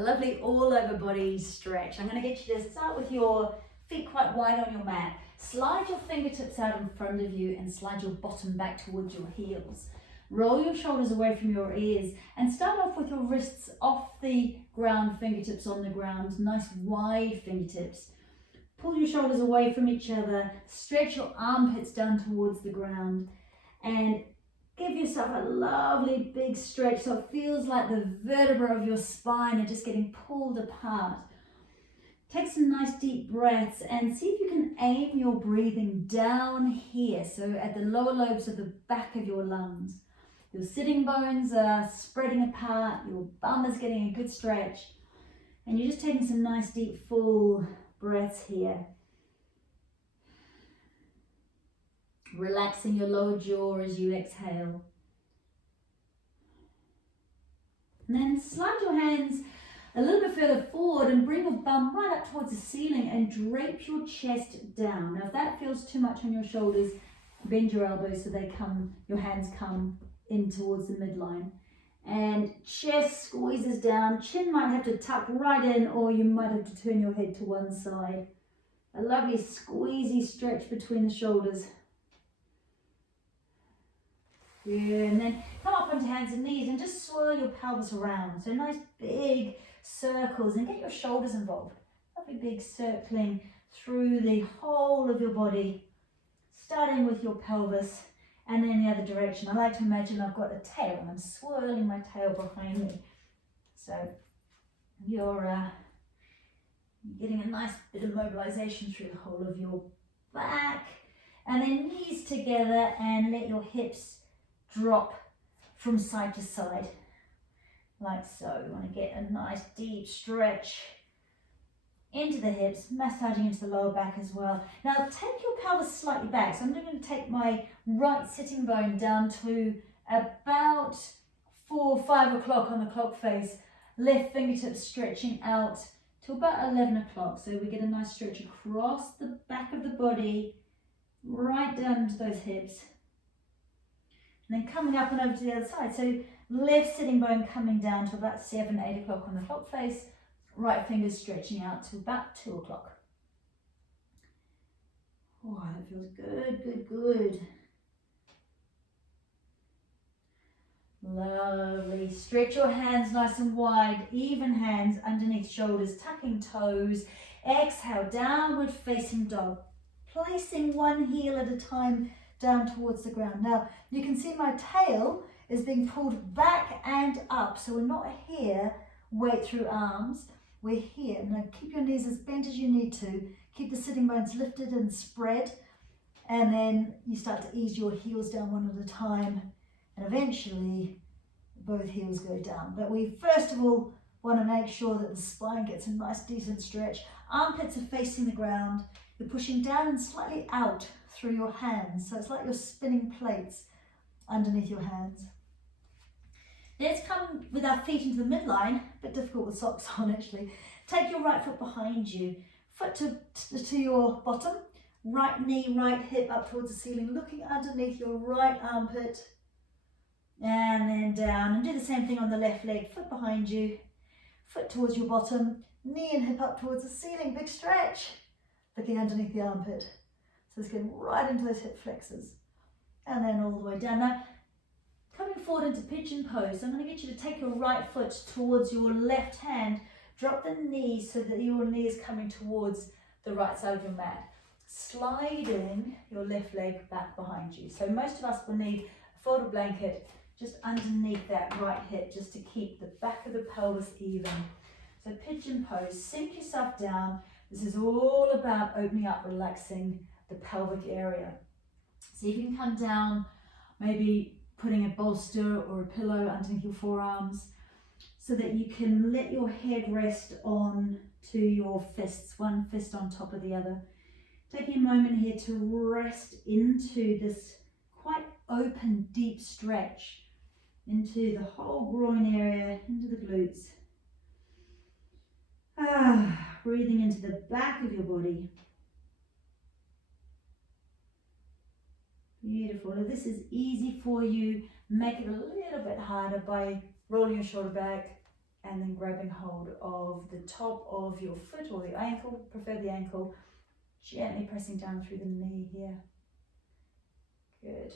a lovely all over body stretch. I'm going to get you to start with your feet quite wide on your mat. Slide your fingertips out in front of you and slide your bottom back towards your heels. Roll your shoulders away from your ears and start off with your wrists off the ground, fingertips on the ground, nice wide fingertips. Pull your shoulders away from each other, stretch your armpits down towards the ground and give yourself a lovely big stretch so it feels like the vertebrae of your spine are just getting pulled apart. Take some nice deep breaths and see if you can aim your breathing down here, so at the lower lobes of the back of your lungs. Your sitting bones are spreading apart, your bum is getting a good stretch, and you're just taking some nice deep full breaths here. Relaxing your lower jaw as you exhale. And then slide your hands a little bit further forward and bring your bum right up towards the ceiling and drape your chest down. Now if that feels too much on your shoulders, bend your elbows so your hands come in towards the midline. And chest squeezes down, chin might have to tuck right in or you might have to turn your head to one side. A lovely squeezy stretch between the shoulders. Yeah, and then come up onto hands and knees and just swirl your pelvis around. So nice big circles and get your shoulders involved. Lovely big circling through the whole of your body, starting with your pelvis and then the other direction. I like to imagine I've got a tail and I'm swirling my tail behind me. So you're getting a nice bit of mobilization through the whole of your back. And then knees together and let your hips drop from side to side, like so. You want to get a nice deep stretch into the hips, massaging into the lower back as well. Now take your pelvis slightly back. So I'm going to take my right sitting bone down to about 4 or 5 o'clock on the clock face. Left fingertips stretching out to about 11 o'clock. So we get a nice stretch across the back of the body, right down to those hips. And then coming up and over to the other side. So left sitting bone coming down to about 7, 8 o'clock on the clock face. Right fingers stretching out to about 2 o'clock. Oh, that feels good, good, good. Lovely. Stretch your hands nice and wide, even hands underneath shoulders, tucking toes. Exhale, downward facing dog. Placing one heel at a time down towards the ground. Now, you can see my tail is being pulled back and up. So we're not here, weight through arms. We're here. Now, keep your knees as bent as you need to. Keep the sitting bones lifted and spread. And then you start to ease your heels down one at a time. And eventually, both heels go down. But we first of all want to make sure that the spine gets a nice, decent stretch. Armpits are facing the ground. You're pushing down and slightly out through your hands. So it's like you're spinning plates underneath your hands. Let's come with our feet into the midline. A bit difficult with socks on actually. Take your right foot behind you. Foot to your bottom. Right knee, right hip up towards the ceiling. Looking underneath your right armpit. And then down. And do the same thing on the left leg. Foot behind you. Foot towards your bottom. Knee and hip up towards the ceiling. Big stretch. Looking underneath the armpit. So it's getting right into those hip flexors. And then all the way down. Now, coming forward into pigeon pose, I'm going to get you to take your right foot towards your left hand. Drop the knee so that your knee is coming towards the right side of your mat. Sliding your left leg back behind you. So most of us will need a folded blanket just underneath that right hip just to keep the back of the pelvis even. So pigeon pose, sink yourself down. This is all about opening up, relaxing the pelvic area. See if you can come down, maybe putting a bolster or a pillow underneath your forearms so that you can let your head rest on to your fists, one fist on top of the other. Taking a moment here to rest into this quite open, deep stretch into the whole groin area, into the glutes. Breathing into the back of your body. Beautiful. If this is easy for you, make it a little bit harder by rolling your shoulder back, and then grabbing hold of the top of your foot or the ankle, prefer the ankle, gently pressing down through the knee here. Good.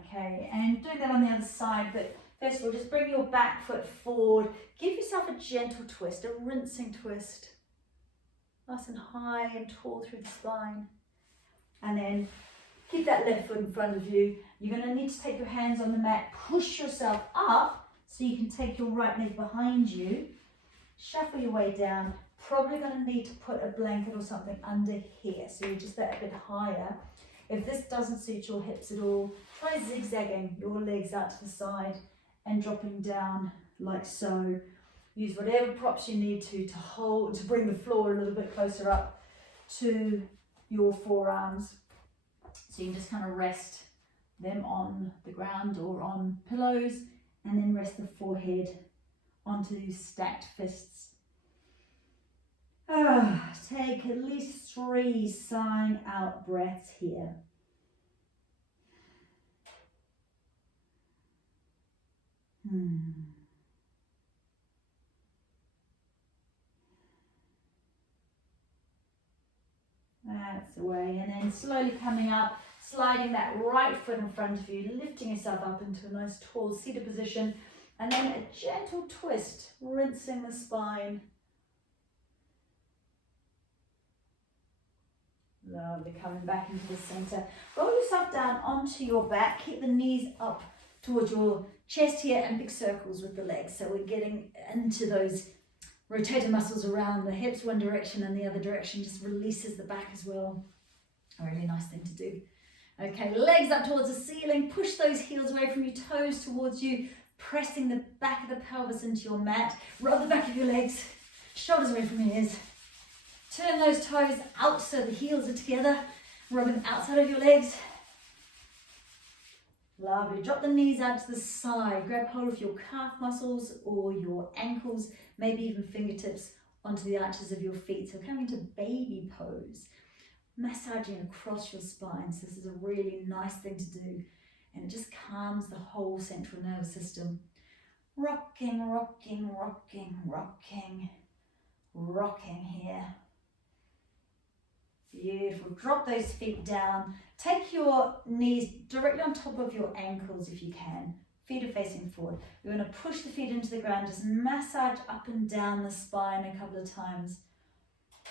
Okay, and do that on the other side, but first of all, just bring your back foot forward. Give yourself a gentle twist, a rinsing twist. Nice and high and tall through the spine. And then keep that left foot in front of you. You're going to need to take your hands on the mat, push yourself up so you can take your right leg behind you. Shuffle your way down. Probably going to need to put a blanket or something under here, so you're just that a bit higher. If this doesn't suit your hips at all, try zigzagging your legs out to the side and dropping down like so. Use whatever props you need to hold, to bring the floor a little bit closer up to your forearms. So you can just kind of rest them on the ground or on pillows, and then rest the forehead onto stacked fists. Take at least 3 sighing out breaths here. That's the way, and then slowly coming up, sliding that right foot in front of you, lifting yourself up into a nice tall seated position, and then a gentle twist, rinsing the spine. Lovely, coming back into the center. Roll yourself down onto your back, keep the knees up towards your chest here, and big circles with the legs. So we're getting into those rotator muscles around the hips one direction and the other direction, just releases the back as well. A really nice thing to do. Okay, legs up towards the ceiling, push those heels away from you, toes towards you, pressing the back of the pelvis into your mat. Rub the back of your legs, shoulders away from your ears. Turn those toes out so the heels are together, rubbing the outside of your legs. Lovely. Drop the knees out to the side. Grab hold of your calf muscles or your ankles, maybe even fingertips onto the arches of your feet. So come into baby pose, massaging across your spine. So this is a really nice thing to do, and it just calms the whole central nervous system. Rocking, rocking, rocking, rocking, rocking here. Beautiful. Drop those feet down. Take your knees directly on top of your ankles if you can. Feet are facing forward. We're going to push the feet into the ground. Just massage up and down the spine a couple of times.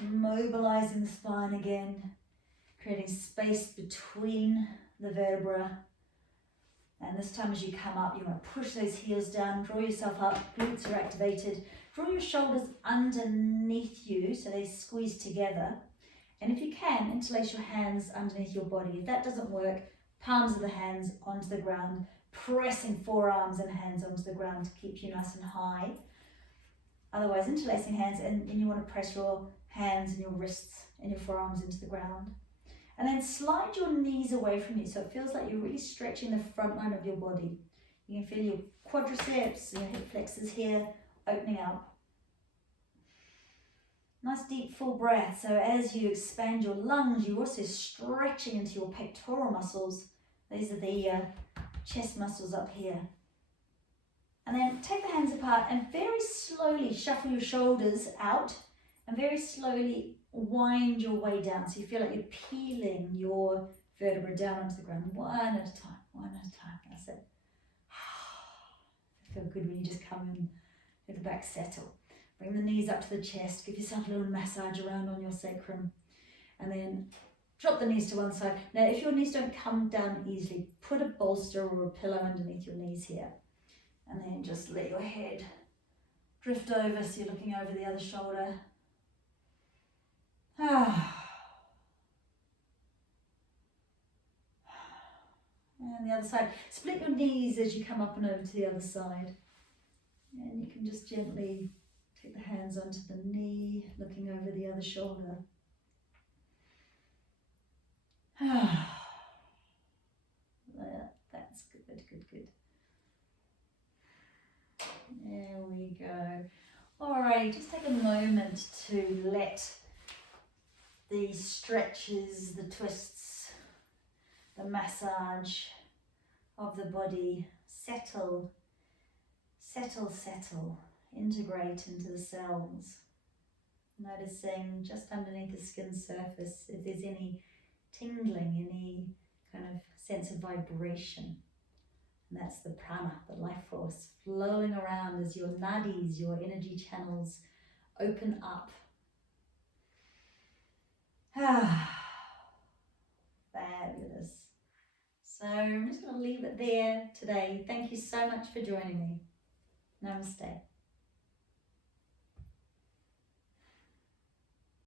Mobilizing the spine again. Creating space between the vertebra. And this time as you come up, you want to push those heels down. Draw yourself up. Glutes are activated. Draw your shoulders underneath you so they squeeze together. And if you can, interlace your hands underneath your body. If that doesn't work, palms of the hands onto the ground, pressing forearms and hands onto the ground to keep you nice and high. Otherwise, interlacing hands, and you want to press your hands and your wrists and your forearms into the ground. And then slide your knees away from you so it feels like you're really stretching the front line of your body. You can feel your quadriceps, your hip flexors here, opening up. Nice deep full breath. So as you expand your lungs, you're also stretching into your pectoral muscles. These are the chest muscles up here. And then take the hands apart and very slowly shuffle your shoulders out and very slowly wind your way down. So you feel like you're peeling your vertebra down onto the ground, one at a time, one at a time. That's it. Feel good when you just come in, let the back settle. Bring the knees up to the chest, give yourself a little massage around on your sacrum, and then drop the knees to one side. Now, if your knees don't come down easily, put a bolster or a pillow underneath your knees here, and then just let your head drift over so you're looking over the other shoulder. And the other side. Split your knees as you come up and over to the other side, and you can just gently take the hands onto the knee, looking over the other shoulder. That's good, good, good. There we go. All right, just take a moment to let the stretches, the twists, the massage of the body settle Settle, settle, integrate into the cells. Noticing just underneath the skin surface if there's any tingling, any kind of sense of vibration. And that's the prana, the life force, flowing around as your nadis, your energy channels, open up. Fabulous. So I'm just going to leave it there today. Thank you so much for joining me. Namaste.